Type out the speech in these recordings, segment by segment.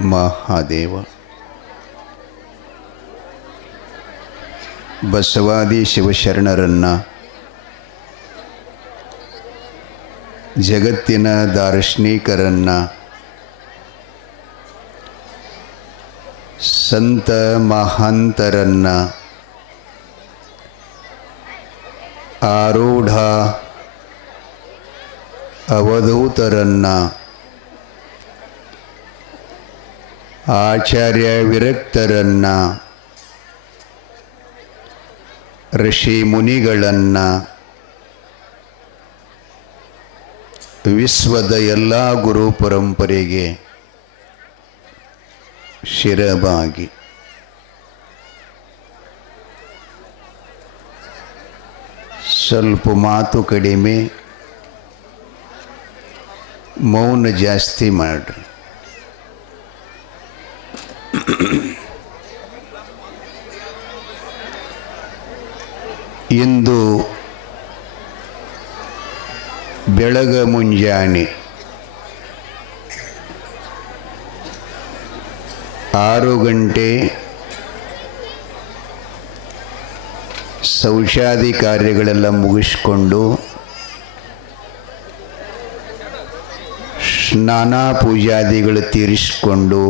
ಮಹಾದೇವ. ಬಸವಾದಿ ಶಿವಶರಣರನ್ನ ಜಗತ್ತಿನ ದಾರ್ಶನಿಕರನ್ನ ಸಂತ ಮಹಾಂತರನ್ನ ಆರೂಢ ಅವಧೂತರನ್ನ ಆಚಾರ್ಯ ವಿರಕ್ತರನ್ನ, ಋಷಿ ಮುನಿಗಳನ್ನು, ವಿಶ್ವದ ಎಲ್ಲ ಗುರು ಪರಂಪರೆಗೆ ಶಿರಬಾಗಿ. ಸ್ವಲ್ಪ ಮಾತು ಕಡಿಮೆ, ಮೌನ ಜಾಸ್ತಿ ಮಾಡ್ರಿ. ಇಂದು ಬೆಳಗ ಮುಂಜಾನೆ ಆರು ಗಂಟೆ ಶೌಚಾದಿ ಕಾರ್ಯಗಳೆಲ್ಲ ಮುಗಿಸ್ಕೊಂಡು ಸ್ನಾನ ಪೂಜಾದಿಗಳು ತೀರಿಸಿಕೊಂಡು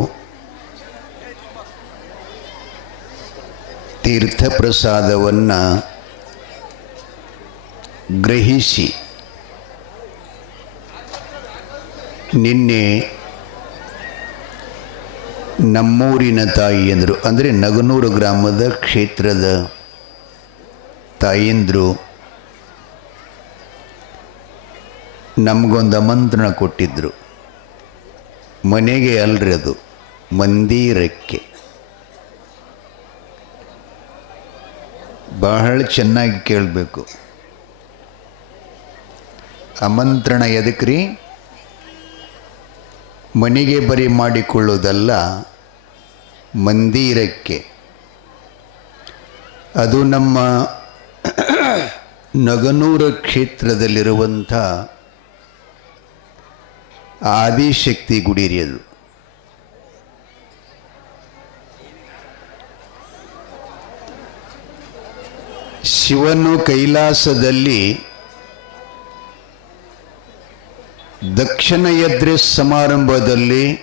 ತೀರ್ಥಪ್ರಸಾದವನ್ನು ಗ್ರಹಿಸಿ. ನಿನ್ನೆ ನಮ್ಮೂರಿನ ತಾಯಿಯಂದರು ಅಂದರೆ ನಗನೂರು ಗ್ರಾಮದ ಕ್ಷೇತ್ರದ ತಾಯಿಯಂದರು ನಮಗೊಂದು ಆಮಂತ್ರಣ ಕೊಟ್ಟಿದ್ದರು ಮನೆಗೆ ಅಲ್ರಿ ಅದು, ಮಂದಿರಕ್ಕೆ. ಬಹಳ ಚೆನ್ನಾಗಿ ಕೇಳಬೇಕು. ಆಮಂತ್ರಣ ಎದಕ್ರಿ? ಮನೆಗೆ ಬರಿ ಮಾಡಿಕೊಳ್ಳೋದಲ್ಲ ಮಂದಿರಕ್ಕೆ. ಅದು ನಮ್ಮ ನಗನೂರ ಕ್ಷೇತ್ರದಲ್ಲಿರುವಂಥ ಆದಿಶಕ್ತಿ ಗುಡಿ ರೀ ಅದು ಶಿವನು ಕೈಲಾಸದಲ್ಲಿ ದಕ್ಷಿಣ ಯದ್ರೆ ಸಮಾರಂಭದಲ್ಲಿ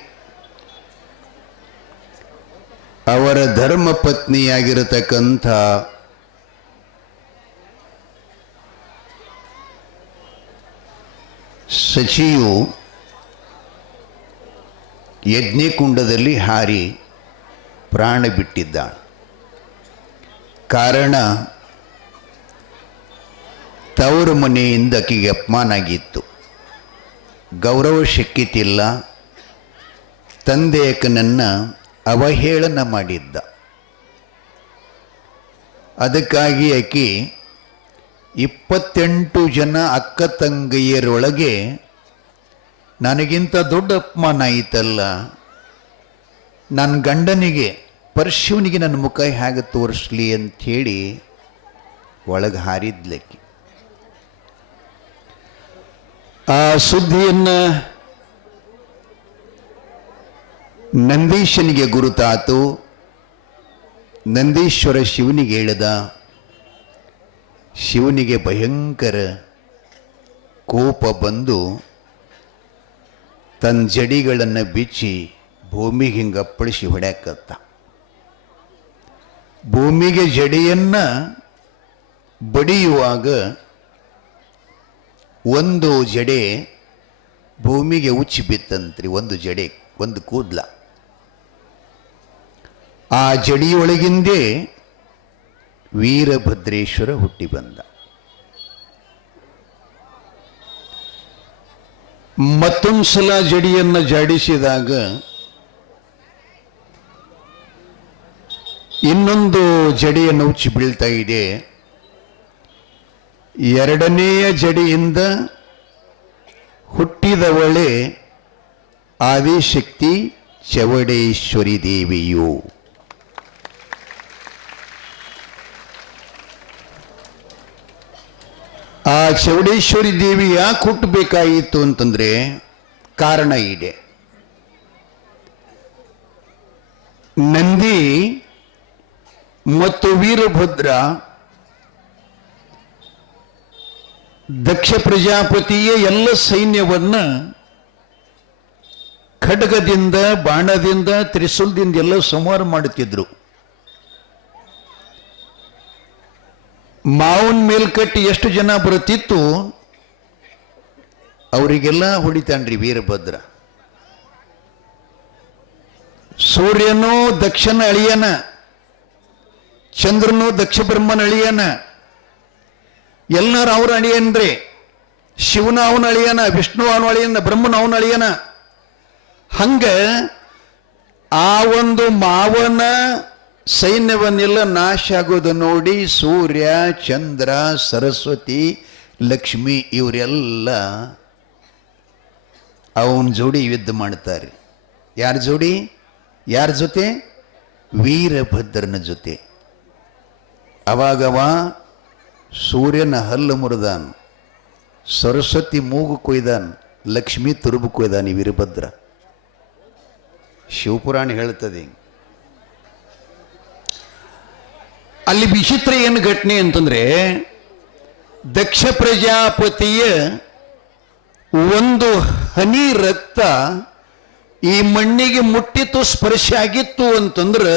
ಅವರ ಧರ್ಮ ಪತ್ನಿಯಾಗಿರತಕ್ಕಂಥ ಶಚಿಯು ಯಜ್ಞಕುಂಡದಲ್ಲಿ ಹಾರಿ ಪ್ರಾಣ ಬಿಟ್ಟಿದ್ದ ಕಾರಣ ತವರು ಮನೆಯಿಂದ ಆಕೆಗೆ ಅಪಮಾನ ಆಗಿತ್ತು. ಗೌರವ ಸಿಕ್ಕಿತಿಲ್ಲ ತಂದೆಯಕನನ್ನು ಅವಹೇಳನ ಮಾಡಿದ್ದ. ಅದಕ್ಕಾಗಿ ಆಕೆ ಇಪ್ಪತ್ತೆಂಟು ಜನ ಅಕ್ಕ ತಂಗಿಯರೊಳಗೆ ನನಗಿಂತ ದೊಡ್ಡ ಅಪಮಾನ ಆಯಿತಲ್ಲ. ನನ್ನ ಗಂಡನಿಗೆ ಪರಶಿವನಿಗೆ ನನ್ನ ಮುಖ ಹೇಗೆ ತೋರಿಸ್ಲಿ ಅಂಥೇಳಿ ಒಳಗೆ ಹಾರಿದ್ಲಕ್ಕಿ ಆ ಸುದ್ದಿಯನ್ನು ನಂದೀಶನಿಗೆ ಗುರುತಾತು. ನಂದೀಶ್ವರ ಶಿವನಿಗೆ ಹೇಳಿದ, ಶಿವನಿಗೆ ಭಯಂಕರ ಕೋಪ ಬಂದು ತನ್ನ ಜಡಿಗಳನ್ನು ಬಿಚ್ಚಿ ಭೂಮಿಗೆ ಹಿಂಗೆ ಅಪ್ಪಳಿಸಿ ಹೊಡ್ಯಾಕತ್ತ. ಭೂಮಿಗೆ ಜಡಿಯನ್ನು ಬಡಿಯುವಾಗ ಒಂದು ಜಡೆ ಭೂಮಿಗೆ ಉಚ್ಚಿ ಬಿತ್ತಂತ್ರಿ, ಒಂದು ಜಡೆ, ಒಂದು ಕೂದ್ಲ. ಆ ಜಡಿಯೊಳಗಿಂದೇ ವೀರಭದ್ರೇಶ್ವರ ಹುಟ್ಟಿ ಬಂದ. ಮತ್ತೊಂದು ಸಲ ಜಡಿಯನ್ನು ಜಾಡಿಸಿದಾಗ ಇನ್ನೊಂದು ಜಡಿಯನ್ನು ಉಚ್ಚಿ ಬೀಳ್ತಾ ಇದೆ. ಎರಡನೆಯ ಜಡಿಯಿಂದ ಹುಟ್ಟಿದವಳೆ ಆದಿಶಕ್ತಿ ಚವಡೇಶ್ವರಿ ದೇವಿಯು. ಆ ಚೌಡೇಶ್ವರಿ ದೇವಿ ಯಾಕೆ ಹುಟ್ಟಬೇಕಾಯಿತು ಅಂತಂದರೆ ಕಾರಣ ಇದೆ. ನಂದಿ ಮತ್ತು ವೀರಭದ್ರ ದಕ್ಷ ಪ್ರಜಾಪತಿಯ ಎಲ್ಲ ಸೈನ್ಯವನ್ನ ಖಡ್ಗದಿಂದ, ಬಾಣದಿಂದ, ತ್ರಿಶೂಲದಿಂದ ಎಲ್ಲ ಸಂಹಾರ ಮಾಡುತ್ತಿದ್ರು. ಮಾವನ್ ಮೇಲ್ಕಟ್ಟಿ ಎಷ್ಟು ಜನ ಬರುತ್ತಿತ್ತು, ಅವರಿಗೆಲ್ಲ ಹೊಡಿತಾನ್ರಿ ವೀರಭದ್ರ. ಸೂರ್ಯನೂ ದಕ್ಷನ ಅಳಿಯನ, ಚಂದ್ರನು ದಕ್ಷ ಬ್ರಹ್ಮನ ಅಳಿಯನ ಎಲ್ಲರೂ ಅವ್ರ ಅಳಿಯನ್ರಿ. ಶಿವನ ಅವನ ಅಳಿಯನ, ವಿಷ್ಣು ಅವನ ಅಳಿಯನ, ಬ್ರಹ್ಮನ ಅವನ ಅಳಿಯನ. ಹಂಗ ಆ ಒಂದು ಮಾವನ ಸೈನ್ಯವನ್ನೆಲ್ಲ ನಾಶ ಆಗೋದು ನೋಡಿ ಸೂರ್ಯ, ಚಂದ್ರ, ಸರಸ್ವತಿ, ಲಕ್ಷ್ಮಿ ಇವರೆಲ್ಲ ಅವನ ಜೋಡಿ ಯುದ್ಧ ಮಾಡ್ತಾರೆ. ಯಾರ ಜೋಡಿ? ಯಾರ ಜೊತೆ? ವೀರಭದ್ರನ ಜೊತೆ. ಅವಾಗವ ಸೂರ್ಯನ ಹಲ್ಲು ಮುರಿದಾನ್, ಸರಸ್ವತಿ ಮೂಗು ಕೊಯ್ದಾನ್, ಲಕ್ಷ್ಮಿ ತುರುಬು ಕೊಯ್ದಾನ ವೀರಭದ್ರ. ಶಿವಪುರಾಣ ಹೇಳ್ತದೆ ಅಲ್ಲಿ ವಿಚಿತ್ರ ಏನು ಘಟನೆ ಅಂತಂದ್ರೆ, ದಕ್ಷ ಪ್ರಜಾಪತಿಯ ಒಂದು ಹನಿ ರಕ್ತ ಈ ಮಣ್ಣಿಗೆ ಮುಟ್ಟಿತು ಸ್ಪರ್ಶ ಆಗಿತ್ತು ಅಂತಂದ್ರೆ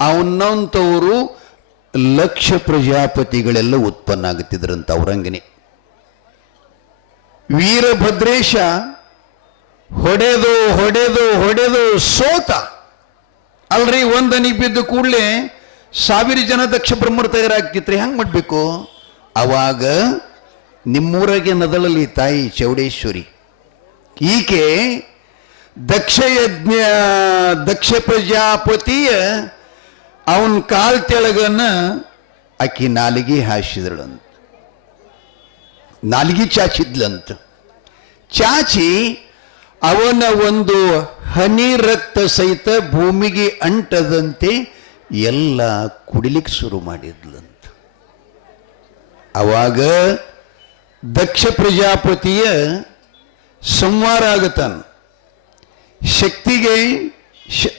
ಅವನಂತವರು ಲಕ್ಷ ಪ್ರಜಾಪತಿಗಳೆಲ್ಲ ಉತ್ಪನ್ನ ಆಗುತ್ತಿದ್ರಂತ ಔರಂಗನೆ ವೀರಭದ್ರೇಶ ಹೊಡೆದು ಹೊಡೆದು ಹೊಡೆದು ಸೋತ. ಅಲ್ರಿ ಒಂದನಿ ಬಿದ್ದು ಕೂಡಲೇ ಸಾವಿರ ಜನ ದಕ್ಷ ಬ್ರಹ್ಮರು ತಯಾರಾಗ್ತಿತ್ರಿ ಹೆಂಗ್ ಮಾಡಬೇಕು? ಅವಾಗ ನಿಮ್ಮೂರಾಗೆ ನದಳಲಿ ತಾಯಿ ಚೌಡೇಶ್ವರಿ. ಈಕೆ ದಕ್ಷಯಜ್ಞ, ದಕ್ಷ ಪ್ರಜಾಪತಿಯ ಅವನ ಕಾಲ್ ತೆಳಗನ್ನ ಆಕಿ ನಾಲಿಗೆ ಹಾಸಿದಳಂತ ನಾಲಿಗೆ ಚಾಚಿದ್ಲಂತ. ಚಾಚಿ ಅವನ ಒಂದು ಹನಿ ರಕ್ತ ಸಹಿತ ಭೂಮಿಗೆ ಅಂಟದಂತೆ ಎಲ್ಲ ಕುಡಿಲಿಕ್ಕೆ ಶುರು ಮಾಡಿದ್ಲಂತ. ಅವಾಗ ದಕ್ಷ ಪ್ರಜಾಪತಿಯ ಸಂವಾರ ಆಗತಾನ. ಶಕ್ತಿಗೆ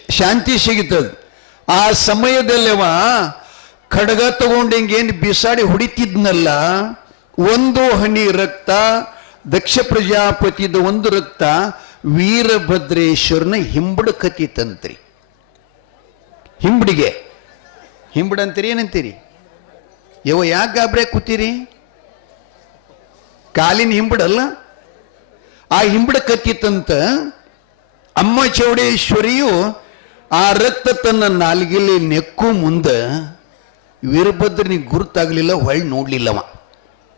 ಶಾಂತಿ ಸಿಗುತ್ತದೆ ಆ ಸಮಯದಲ್ಲವ ಖಡ್ಗ ತಗೊಂಡು ಹಿಂಗೇನು ಬಿಸಾಡಿ ಹೊಡಿತಿದ್ನಲ್ಲ, ಒಂದು ಹನಿ ರಕ್ತ, ದಕ್ಷ ಪ್ರಜಾಪತಿದ ಒಂದು ರಕ್ತ, ವೀರಭದ್ರೇಶ್ವರನ ಹಿಂಬಡಕತ್ತಿತ್ತಂತ್ರಿ ಹಿಂಬಡಿಗೆ. ಹಿಂಬಡ ಅಂತೀರಿ, ಏನಂತೀರಿ? ಯವ ಯಾಕೆ ಗಾಬ್ರೆ ಕೂತೀರಿ? ಕಾಲಿನ ಹಿಂಬಡಲ್ಲ ಆ ಹಿಂಬಡ ಕತ್ತಿತ್ತಂತ ಅಮ್ಮ ಚೌಡೇಶ್ವರಿಯು ಆ ರಕ್ತ ತನ್ನ ನಾಲ್ಗಿಲಿ ನೆಕ್ಕು ಮುಂದೆ ವೀರಭದ್ರನಿಗೆ ಗುರುತಾಗಲಿಲ್ಲ, ಹೊಳ್ಳಿ ನೋಡ್ಲಿಲ್ಲವ.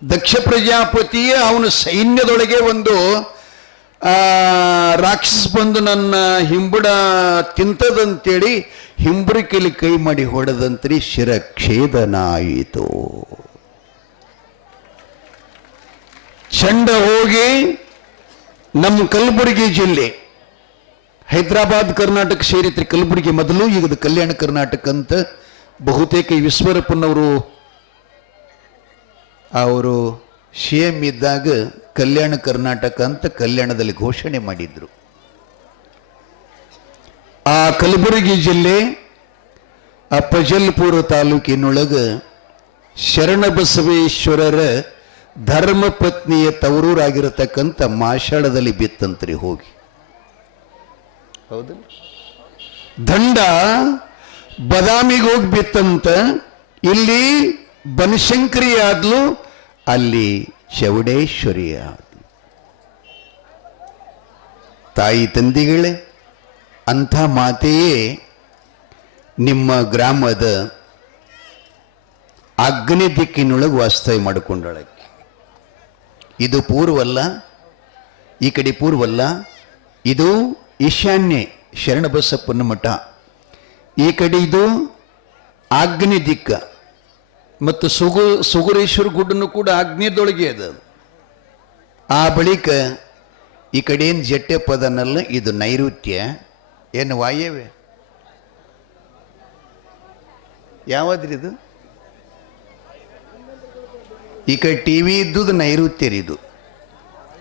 ದಕ್ಷ ಪ್ರಜಾಪತಿಯೇ ಅವನ ಸೈನ್ಯದೊಳಗೆ ಒಂದು ರಾಕ್ಷಸ ಬಂದು ನನ್ನ ಹಿಂಬುಡ ತಿಂತದಂತೇಳಿ ಹಿಂಬುರಿಕೆಯಲ್ಲಿ ಕೈ ಮಾಡಿ ಹೊಡೆದಂತರಿ ಶಿರಕ್ಷೇದನ ಆಯಿತು ಚಂಡ ಹೋಗಿ ನಮ್ಮ ಕಲಬುರಗಿ ಜಿಲ್ಲೆ ಹೈದರಾಬಾದ್, ಕರ್ನಾಟಕ ಸೇರಿತ್ರಿ ಕಲಬುರಗಿ ಮೊದಲು, ಈಗ ಕಲ್ಯಾಣ ಕರ್ನಾಟಕ ಅಂತ ಬಹುತೇಕ ಈಶ್ವರಪ್ಪನವರು ಅವರು ಸಿ ಎಂ ಇದ್ದಾಗ ಕಲ್ಯಾಣ ಕರ್ನಾಟಕ ಅಂತ ಕಲ್ಯಾಣದಲ್ಲಿ ಘೋಷಣೆ ಮಾಡಿದ್ರು. ಆ ಕಲಬುರಗಿ ಜಿಲ್ಲೆ, ಆ ಪಜಲ್ಪುರ ತಾಲೂಕಿನೊಳಗ ಶರಣಬಸವೇಶ್ವರರ ಧರ್ಮಪತ್ನಿಯ ತವರೂರಾಗಿರತಕ್ಕಂಥ ಮಾಷಾಳದಲ್ಲಿ ಬಿತ್ತಂತ್ರಿ ಹೋಗಿ. ಹೌದಲ್ಲ ದಂಡ ಬದಾಮಿಗೆ ಹೋಗಿ ಬಿತ್ತಂತ ಇಲ್ಲಿ ಬನಶಂಕರಿ ಆದ್ಲು ಅಲ್ಲಿ ಚೌಡೇಶ್ವರಿ ಆದ್ಲು ತಾಯಿ ತಂದಿಗಳೇ, ಅಂಥ ಮಾತೆಯೇ ನಿಮ್ಮ ಗ್ರಾಮದ ಅಗ್ನಿ ದಿಕ್ಕಿನೊಳಗೆ ವಾಸ್ತವ್ಯ ಮಾಡಿಕೊಂಡೊಳಕ್ಕೆ. ಇದು ಪೂರ್ವಲ್ಲ, ಈ ಕಡೆ ಪೂರ್ವಲ್ಲ, ಇದು ಈಶಾನ್ಯ ಶರಣಬಸಪ್ಪನ ಮಠ ಈ ಕಡೆ ಇದು ಆಗ್ನೇಯ ದಿಕ್ಕ ಮತ್ತು ಸುಗು ಸುಗುರೇಶ್ವರ ಗುಡ್ಡನು ಕೂಡ ಆಗ್ನೇಯದೊಳಗೆ ಅದು. ಆ ಬಳಿಕ ಈ ಕಡೆ ಏನು ಜಟ್ಟೆ ಪದನಲ್ಲ, ಇದು ನೈಋತ್ಯ. ಏನು ವಾಯವೇ ಯಾವ್ದ್ರಿ ಇದು? ಈ ಕಡೆ ಟಿ ವಿ ಇದ್ದುದು ಇದು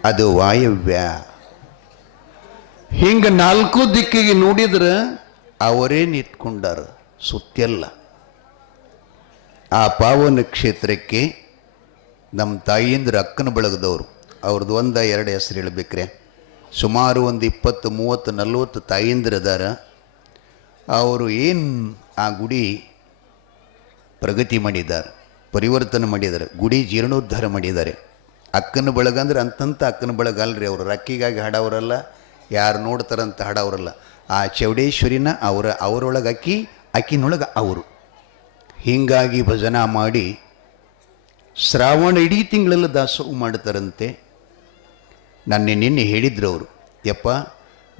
ಅದು ವಾಯವ್ಯ. ಹಿಂಗ ನಾಲ್ಕು ದಿಕ್ಕಿಗೆ ನೋಡಿದ್ರೆ ಅವರೇ ನಿಂತ್ಕೊಂಡಾರ ಸುತ್ತೆಲ್ಲ ಆ ಪಾವನ ಕ್ಷೇತ್ರಕ್ಕೆ ನಮ್ಮ ತಾಯಿಯಿಂದ ಅಕ್ಕನ ಬಳಗದವರು, ಅವ್ರದ್ದು ಒಂದ ಎರಡು ಹೆಸರು ಹೇಳಬೇಕ್ರೆ. ಸುಮಾರು ಒಂದು ಇಪ್ಪತ್ತು, ಮೂವತ್ತು, ನಲ್ವತ್ತು ತಾಯಿಂದ್ರ ಅದಾರ. ಅವರು ಏನು ಆ ಗುಡಿ ಪ್ರಗತಿ ಮಾಡಿದ್ದಾರೆ, ಪರಿವರ್ತನೆ ಮಾಡಿದ್ದಾರೆ, ಗುಡಿ ಜೀರ್ಣೋದ್ಧಾರ ಮಾಡಿದ್ದಾರೆ. ಅಕ್ಕನ ಬಳಗ ಅಂದ್ರೆ ಅಂತಂತ ಅಕ್ಕನ ಬಳಗ ಅಲ್ರಿ ಅವರು, ರಕ್ಕಿಗಾಗಿ ಹಾಡೋರಲ್ಲ ಯಾರು ನೋಡ್ತಾರಂತ ಹಾಡೋರಲ್ಲ ಆ ಚೌಡೇಶ್ವರಿನ ಅವರ, ಅವರೊಳಗೆ ಅಕ್ಕಿ, ಅಕ್ಕಿನೊಳಗೆ ಅವರು. ಹೀಗಾಗಿ ಭಜನಾ ಮಾಡಿ ಶ್ರಾವಣ ಇಡೀ ತಿಂಗಳೆಲ್ಲ ದಾಸೋಹ ಮಾಡ್ತಾರಂತೆ. ನನ್ನ ನಿನ್ನೆ ಹೇಳಿದ್ರು ಅವರು, ಯಪ್ಪ,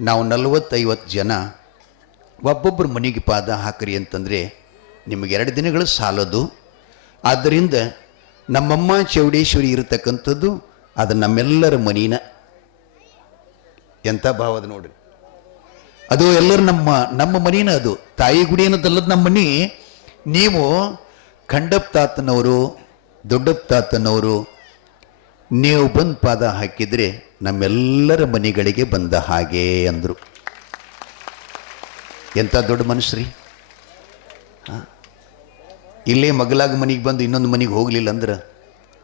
ನಾವು ನಲವತ್ತೈವತ್ತು ಜನ ಒಬ್ಬೊಬ್ಬರು ಮನೆಗೆ ಪಾದ ಹಾಕ್ರಿ ಅಂತಂದರೆ ನಿಮಗೆ ಎರಡು ದಿನಗಳು ಸಾಲದು. ಆದ್ದರಿಂದ ನಮ್ಮಮ್ಮ ಚೌಡೇಶ್ವರಿ ಇರತಕ್ಕಂಥದ್ದು, ಅದು ನಮ್ಮೆಲ್ಲರ ಮನಿನ ಎಂಥ ಭಾವ ಅದು ನೋಡ್ರಿ. ಅದು ಎಲ್ಲರೂ ನಮ್ಮ ನಮ್ಮ ಮನೇನ ಅದು. ತಾಯಿ ಗುಡಿ ಅನ್ನೋದಲ್ಲದ ನಮ್ಮ ಮನೆ. ನೀವು ಖಂಡಪ್ ತಾತನವರು, ದೊಡ್ಡಪ್ಪ ತಾತನವರು, ನೀವು ಬಂದು ಪಾದ ಹಾಕಿದರೆ ನಮ್ಮೆಲ್ಲರ ಮನೆಗಳಿಗೆ ಬಂದ ಹಾಗೆ ಅಂದರು. ಎಂಥ ದೊಡ್ಡ ಮನುಷ್ಯರಿ? ಇಲ್ಲೇ ಮಗಲಾಗ ಮನೆಗೆ ಬಂದು ಇನ್ನೊಂದು ಮನೆಗೆ ಹೋಗಲಿಲ್ಲ ಅಂದ್ರೆ,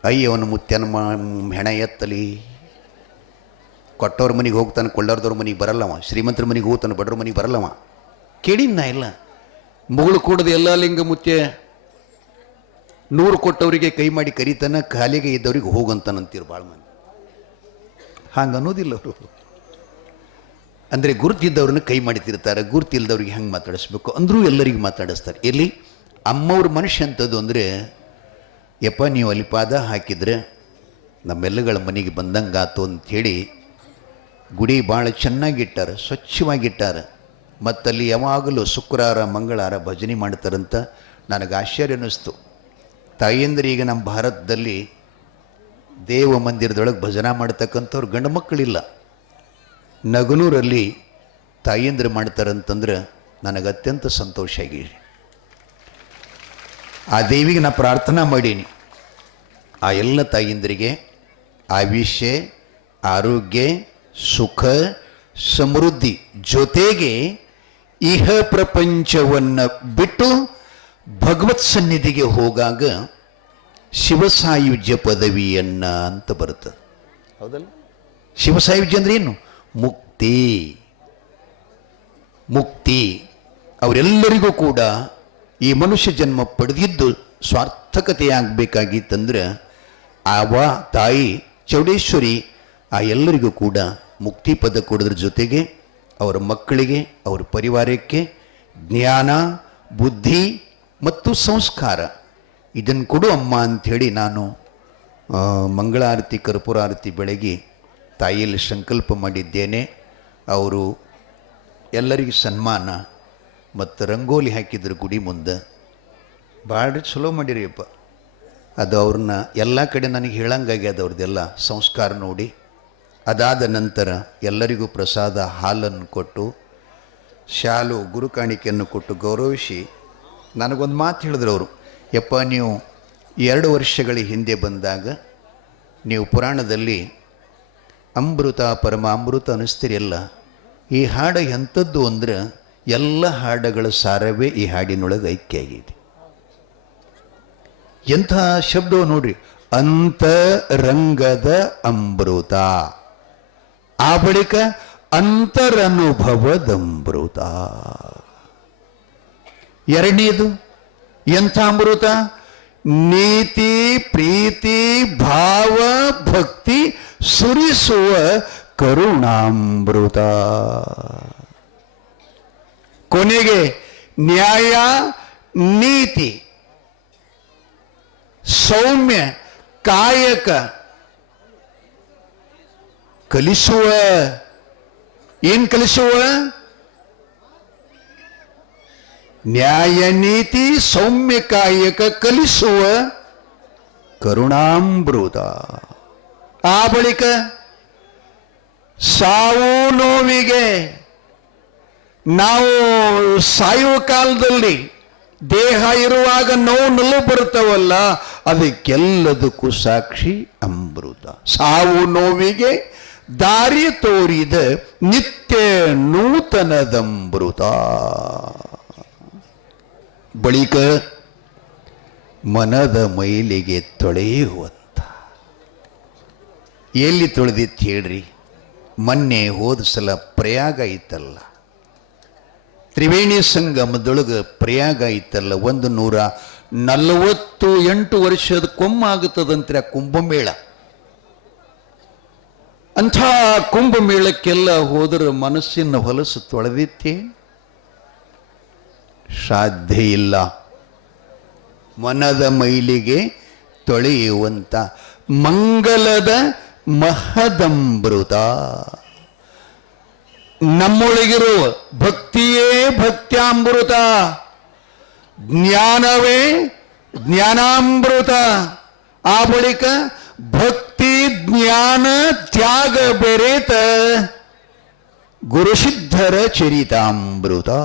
ಅಯ್ಯ, ಅವನ ಮುತ್ಯನ ಹೆಣ ಎತ್ತಲಿ. ಕೊಟ್ಟವ್ರ ಮನೆಗೆ ಹೋಗ್ತಾನೆ, ಕೊಳ್ಳೋರ್ದವ್ರ ಮನೆಗೆ ಬರಲ್ಲವ, ಶ್ರೀಮಂತರ ಮನೆಗೆ ಹೋಗ್ತಾನೆ, ಬಡ್ರ ಮನೆಗೆ ಬರಲ್ಲವ. ಕೇಳಿನ ಇಲ್ಲ? ಮುಗುಳು ಕೂಡದ ಎಲ್ಲ ಲಿಂಗ ಮುಚ್ಚೆ ನೂರು ಕೊಟ್ಟವರಿಗೆ ಕೈ ಮಾಡಿ ಕರೀತಾನೆ, ಖಾಲಿಗೆ ಇದ್ದವ್ರಿಗೆ ಹೋಗಂತಾನಂತೀರು ಭಾಳ ಮಂದಿ. ಹಂಗೆ ಅನ್ನೋದಿಲ್ಲ ಅವರು. ಅಂದರೆ ಗುರುತಿದ್ದವ್ರನ್ನ ಕೈ ಮಾಡ್ತಿರ್ತಾರೆ ಗುರುತಿಲ್ಲದವ್ರಿಗೆ ಹೆಂಗೆ ಮಾತಾಡಿಸ್ಬೇಕು? ಅಂದರೂ ಎಲ್ಲರಿಗೂ ಮಾತಾಡಿಸ್ತಾರೆ. ಇಲ್ಲಿ ಅಮ್ಮವ್ರ ಮನುಷ್ಯ ಅಂಥದ್ದು ಅಂದರೆ, ಯಪ್ಪ, ನೀವು ಅಲ್ಲಿ ಪಾದ ಹಾಕಿದ್ರೆ ನಮ್ಮೆಲ್ಲಗಳ ಮನೆಗೆ ಬಂದಂಗಾತು ಅಂಥೇಳಿ ಗುಡಿ ಭಾಳ ಚೆನ್ನಾಗಿಟ್ಟಾರ, ಸ್ವಚ್ಛವಾಗಿಟ್ಟಾರ. ಮತ್ತಲ್ಲಿ ಯಾವಾಗಲೂ ಶುಕ್ರವಾರ, ಮಂಗಳವಾರ ಭಜನೆ ಮಾಡ್ತಾರಂತ ನನಗೆ ಆಶ್ಚರ್ಯ ಅನ್ನಿಸ್ತು. ತಾಯಿಯಂದ್ರೆ ಈಗ ನಮ್ಮ ಭಾರತದಲ್ಲಿ ದೇವ ಮಂದಿರದೊಳಗೆ ಭಜನಾ ಮಾಡ್ತಕ್ಕಂಥವ್ರು ಗಂಡು ಮಕ್ಕಳಿಲ್ಲ. ನಗನೂರಲ್ಲಿ ತಾಯಿಯಂದ್ರೆ ಮಾಡ್ತಾರಂತಂದ್ರೆ ನನಗೆ ಅತ್ಯಂತ ಸಂತೋಷ ಆಗಿದೆ. ಆ ದೇವಿಗೆ ನಾ ಪ್ರಾರ್ಥನಾ ಮಾಡೀನಿ. ಆ ಎಲ್ಲ ತಾಯಂದರಿಗೆ ಆಯುಷ್ಯ ಆರೋಗ್ಯ ಸುಖ ಸಮೃದ್ಧಿ ಜೊತೆಗೆ ಇಹ ಪ್ರಪಂಚವನ್ನು ಬಿಟ್ಟು ಭಗವತ್ ಸನ್ನಿಧಿಗೆ ಹೋಗಾಗ ಶಿವಸಾಯುಜ್ಯ ಪದವಿಯನ್ನ ಅಂತ ಬರುತ್ತದೆ ಹೌದಲ್ಲ? ಶಿವಸಾಯುಜ್ಯ ಅಂದ್ರೆ ಏನು? ಮುಕ್ತಿ. ಮುಕ್ತಿ. ಅವರೆಲ್ಲರಿಗೂ ಕೂಡ ಈ ಮನುಷ್ಯ ಜನ್ಮ ಪಡೆದಿದ್ದು ಸ್ವಾರ್ಥಕತೆಯಾಗಬೇಕಾಗಿತ್ತಂದ್ರೆ ಆವ ತಾಯಿ ಚೌಡೇಶ್ವರಿ ಆ ಎಲ್ಲರಿಗೂ ಕೂಡ ಮುಕ್ತಿ ಪದ ಕೊಡೋದ್ರ ಜೊತೆಗೆ ಅವರ ಮಕ್ಕಳಿಗೆ, ಅವರ ಪರಿವಾರಕ್ಕೆ ಜ್ಞಾನ, ಬುದ್ಧಿ ಮತ್ತು ಸಂಸ್ಕಾರ. ಇದನ್ನು ಕೊಡು ಅಮ್ಮ ಅಂಥೇಳಿ ನಾನು ಮಂಗಳಾರತಿ, ಕರ್ಪೂರಾರತಿ ಬೆಳಗ್ಗೆ ತಾಯಿಯಲ್ಲಿ ಸಂಕಲ್ಪ ಮಾಡಿದ್ದೇನೆ. ಅವರು ಎಲ್ಲರಿಗೂ ಸನ್ಮಾನ ಮತ್ತು ರಂಗೋಲಿ ಹಾಕಿದ್ರು ಗುಡಿ ಮುಂದೆ. ಭಾಳ ಚಲೋ ಮಾಡಿರಿಯಪ್ಪ ಅದು ಅವ್ರನ್ನ ಎಲ್ಲ ಕಡೆ ನನಗೆ ಹೇಳಂಗಾಗ್ಯದ ಅವ್ರದ್ದೆಲ್ಲ ಸಂಸ್ಕಾರ ನೋಡಿ. ಅದಾದ ನಂತರ ಎಲ್ಲರಿಗೂ ಪ್ರಸಾದ ಹಾಲನ್ನು ಕೊಟ್ಟು, ಶಾಲು, ಗುರುಕಾಣಿಕೆಯನ್ನು ಕೊಟ್ಟು ಗೌರವಿಸಿ, ನನಗೊಂದು ಮಾತು ಹೇಳಿದ್ರು ಅವರು, ಯಪ್ಪ, ನೀವು ಎರಡು ವರ್ಷಗಳ ಹಿಂದೆ ಬಂದಾಗ ನೀವು ಪುರಾಣದಲ್ಲಿ ಅಮೃತ ಪರಮ ಅಮೃತ ಅನ್ನಿಸ್ತೀರಿಲ್ಲ ಈ ಹಾಡು ಎಂಥದ್ದು ಅಂದ್ರೆ ಎಲ್ಲ ಹಾಡುಗಳ ಸಾರವೇ ಈ ಹಾಡಿನೊಳಗೆ ಐಕ್ಯ ಆಗಿದೆ. ಎಂಥ ಶಬ್ದವು ನೋಡ್ರಿ, ಅಂತರಂಗದ ಅಮೃತ. ಆ ಬಳಿಕ ಅಂತರನುಭವದಮೃತ ಎರಡನೇದು ಎಂಥ ಅಮೃತ ನೀತಿ, ಪ್ರೀತಿ, ಭಾವ, ಭಕ್ತಿ, ಸುರಿಸುವ ಕರುಣಾಮೃತ. ಕೊನೆಗೆ, ನ್ಯಾಯ, ನೀತಿ. ಸೌಮ್ಯ, ಕಾಯಕ. ಕಲಿಸುವ? ಏನ್ ಕಲಿಸುವ? ನ್ಯಾಯ ನೀತಿ ಸೌಮ್ಯ ಕಾಯಕ ಕಲಿಸುವ ಕರುಣಾಮೃತ. ಆ ಬಳಿಕ ಸಾವು ನೋವಿಗೆ ನಾವು ಸಾಯುವ ಕಾಲದಲ್ಲಿ ದೇಹ ಇರುವಾಗ ನೋವು ನಲ್ಲು ಬರುತ್ತವಲ್ಲ, ಅದಕ್ಕೆಲ್ಲದಕ್ಕೂ ಸಾಕ್ಷಿ ಅಮೃತ. ಸಾವು ನೋವಿಗೆ ದಾರಿ ತೋರಿದ ನಿತ್ಯ ನೂತನದಂಬೃತ ಬಳಿಕ ಮನದ ಮೈಲಿಗೆ ತೊಳೆಯುವಂತ. ಎಲ್ಲಿ ತೊಳೆದಿತ್ತು ಹೇಳ್ರಿ? ಮೊನ್ನೆ ಹೋದ ಸಲ ಪ್ರಯಾಗ ಇತ್ತಲ್ಲ ತ್ರಿವೇಣಿ ಸಂಗಮದೊಳಗೆ ಪ್ರಯಾಗ ಇತ್ತಲ್ಲ ಒಂದು ನೂರ ನಲವತ್ತು ಎಂಟು ವರ್ಷದ ಕೊಮ್ಮ ಆಗುತ್ತದಂತ ಕುಂಭಮೇಳ. ಅಂಥ ಕುಂಭಮೇಳಕ್ಕೆಲ್ಲ ಹೋದರೆ ಮನಸ್ಸಿನ ಹೊಲಸು ತೊಳೆದಿತ್ತೆ? ಸಾಧ್ಯ ಇಲ್ಲ. ಮನದ ಮೈಲಿಗೆ ತೊಳೆಯುವಂತ ಮಂಗಲದ ಮಹದಂಬೃತ. ನಮ್ಮೊಳಗಿರುವ ಭಕ್ತಿಯೇ ಭಕ್ತ್ಯಾಮೃತ ಜ್ಞಾನವೇ ಜ್ಞಾನಾಮೃತ ಆ ಬಳಿಕ ಭಕ್ತಿ ज्ञान त्याग बेरेत गुरुसिद्धर चरितामृता